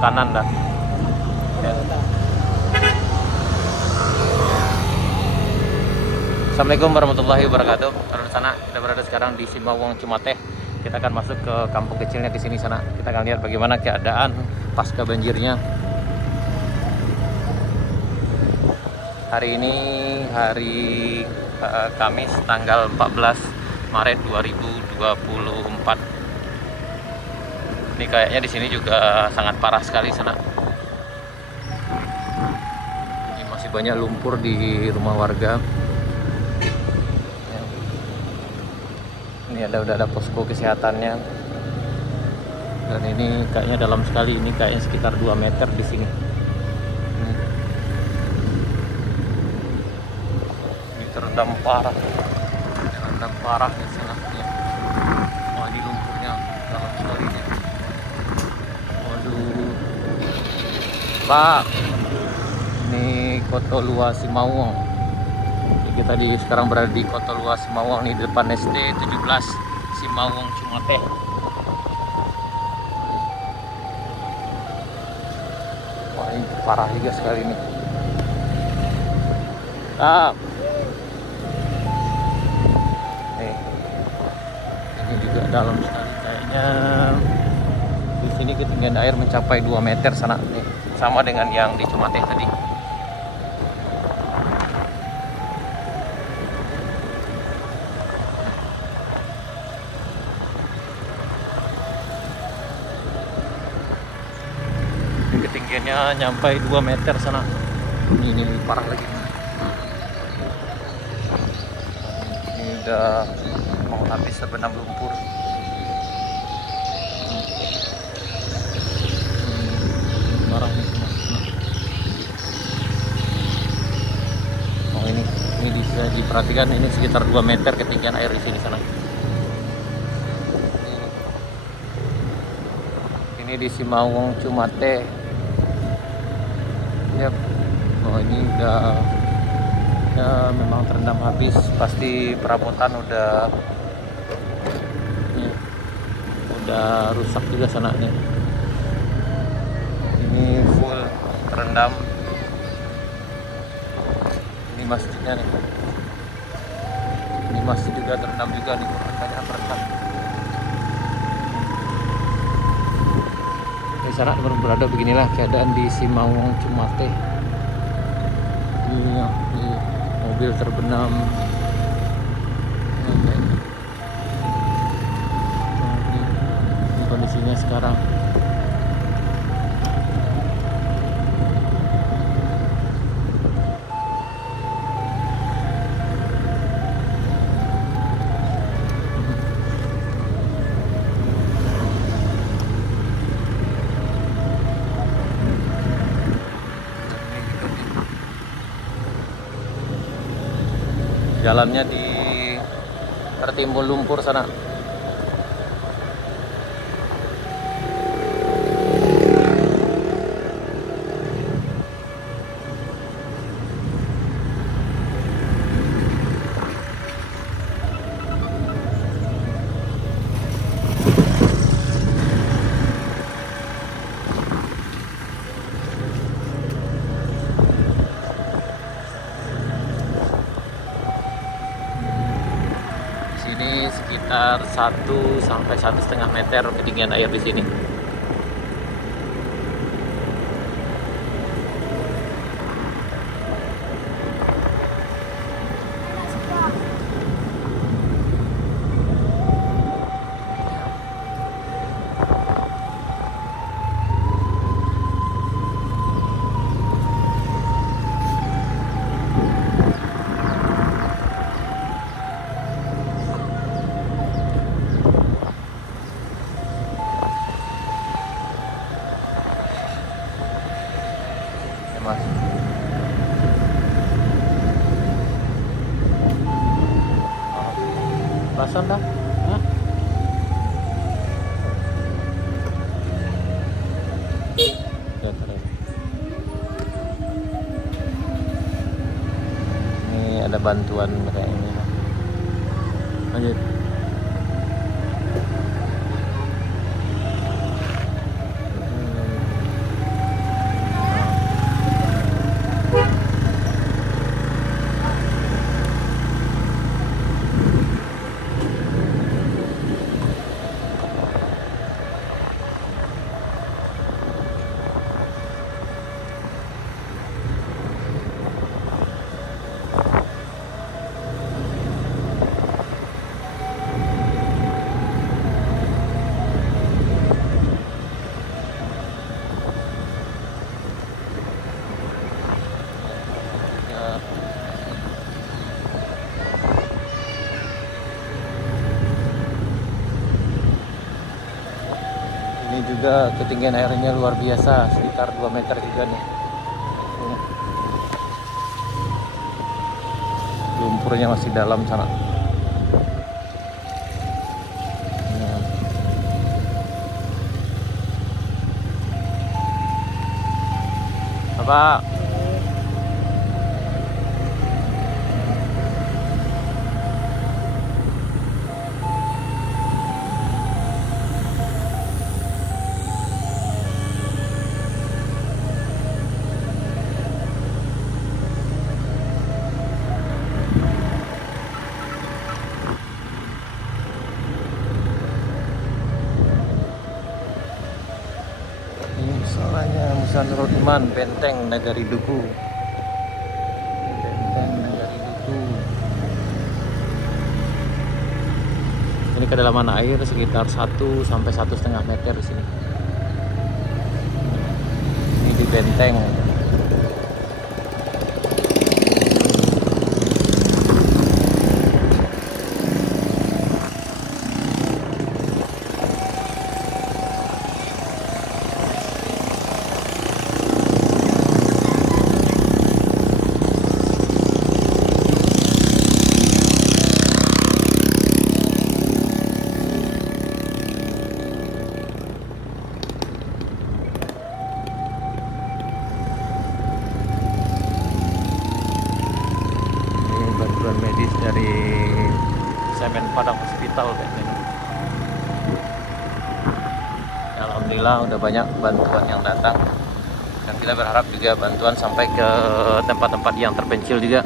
kanan dah. Ya. Assalamualaikum warahmatullahi wabarakatuh. Di sana kita berada sekarang di Simawang Cimateh. Kita akan masuk ke kampung kecilnya di sini sana. Kita akan lihat bagaimana keadaan pasca banjirnya. Hari ini hari Kamis tanggal 14 Maret 2024. Ini kayaknya di sini juga sangat parah sekali sana. Ini masih banyak lumpur di rumah warga. Ini udah ada posko kesehatannya. Dan ini kayaknya dalam sekali, ini kayaknya sekitar 2 meter di sini. Ini terendam parah. Terendam parah di sana. Wah, ini lumpurnya dalam sekali ini. Waduh. Pak, ini Kotolua Simawang. Kita sekarang berada di Kotolua Simawang nih, di depan SD 17 Simawang Cimateh. Wah, ini parah juga sekali nih. Ini juga dalam sekali kayaknya. Di sini ketinggian air mencapai 2 meter sana nih, sama dengan yang di Cimateh tadi. Ketinggiannya nyampai 2 meter sana. Ini lebih parah lagi. Ini udah mau habis terbenam lumpur. Parah nih semua. Oh, ini bisa diperhatikan, ini sekitar 2 meter ketinggian air di sini sana. Ini di Simawang Cimateh. Yap. Oh, ini udah ya memang terendam habis, pasti perabotan udah rusak juga sana nih. Ini full terendam. Ini masjidnya nih. Ini masjid juga terendam juga nih, banyak terendam. Di sana berada beginilah keadaan di Simawang Cimateh. Ini mobil terbenam. Ini kondisinya sekarang. Jalannya tertimbun lumpur sana. Ini sekitar 1 sampai 1,5 meter ketinggian air di sini. Mas. Basah dah. Hah? Ini ada bantuan kayaknya. Lanjut. Ini juga ketinggian airnya luar biasa, sekitar 2 meter juga nih. Lumpurnya masih dalam sana. Apa? Soalnya Musa Nurul Iman, Benteng Nagari Duku. Benteng Nagari Duku. Ini kedalaman air sekitar 1 sampai 1,5 meter di sini. Ini di benteng. Medis dari Semen Padang Hospital kayaknya. Alhamdulillah udah banyak bantuan yang datang, dan kita berharap juga bantuan sampai ke tempat-tempat yang terpencil juga.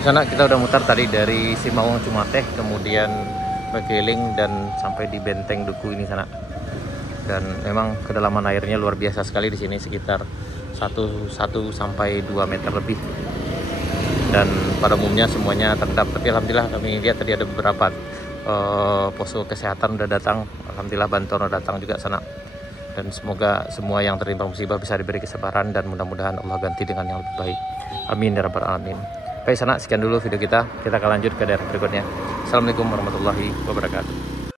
Di sana kita udah mutar tadi dari Simawang Cumateh, kemudian berkeliling dan sampai di Benteng Duku ini sana. Dan memang kedalaman airnya luar biasa sekali di sini, sekitar 1 sampai 2 meter lebih. Dan pada umumnya semuanya terendam. Tapi alhamdulillah kami lihat tadi ada beberapa posko kesehatan udah datang. Alhamdulillah bantuan udah datang juga sana. Dan semoga semua yang tertimpa musibah bisa diberi kesabaran, dan mudah-mudahan Allah ganti dengan yang lebih baik. Amin ya rabbal alamin. Baik sana, sekian dulu video kita. Kita akan lanjut ke daerah berikutnya. Assalamualaikum warahmatullahi wabarakatuh.